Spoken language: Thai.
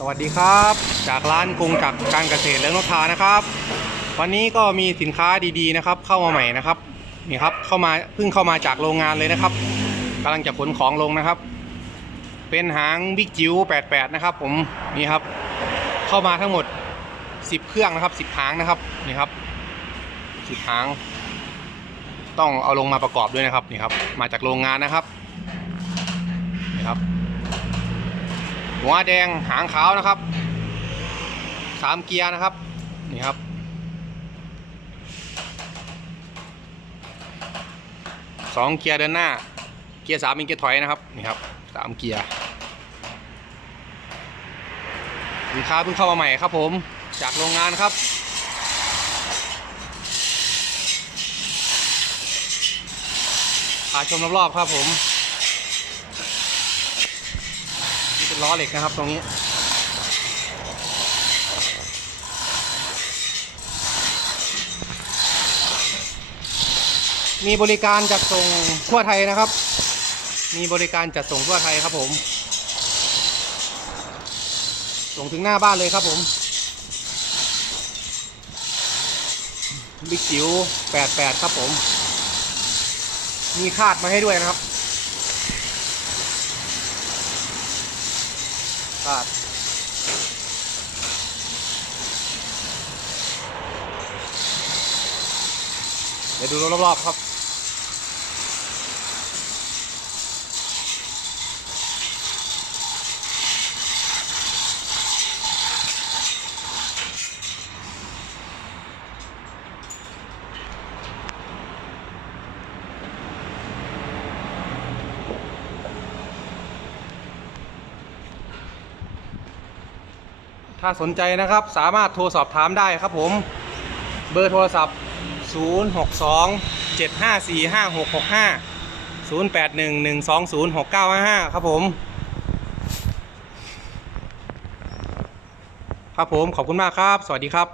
สวัสดีครับ จากร้านกรุงจักการเกษตรและนกทานะครับ วันนี้ก็มีสินค้าดีๆนะครับ เข้ามาใหม่นะครับนี่ครับเข้ามาเพิ่งเข้ามาจากโรงงานเลยนะครับกำลังจะขนของลงนะครับ เป็นหางบิ๊กจิ๋ว88 นะครับ ผมนี่ครับ เข้ามาทั้งหมด 10 เครื่องนะครับ 10 หางนะครับนี่ครับ 10 หาง ต้องเอาลงมาประกอบด้วยนะครับนี่ครับ มาจากโรงงานนะครับนี่ครับ หัวแดงหางขาวนะครับสามเกียร์นะครับนี่ครับ สองเกียร์เดินหน้า เกียร์สามเป็นเกียร์ถอยนะครับนี่ครับสามเกียร์สินค้าเพิ่งเข้ามาใหม่ครับผมจากโรงงานครับพาชมรอบๆครับผม นี่เป็น ล้อเหล็กนะครับตรงนี้ มีบริการจัดส่งทั่วไทยนะครับ มีบริการจัดส่งทั่วไทยครับผม ส่งถึงหน้าบ้านเลยครับผมบิ๊กจิ๋ว88 ครับผม มีคาดมาให้ด้วยนะครับ คาดเดี๋ยวดูรอบๆครับ ถ้าสนใจนะครับสามารถโทรสอบถามได้ครับผมเบอร์โทรศัพท์ 062 754 5665 081 120 6955 ครับผม ครับผมขอบคุณมากครับ สวัสดีครับ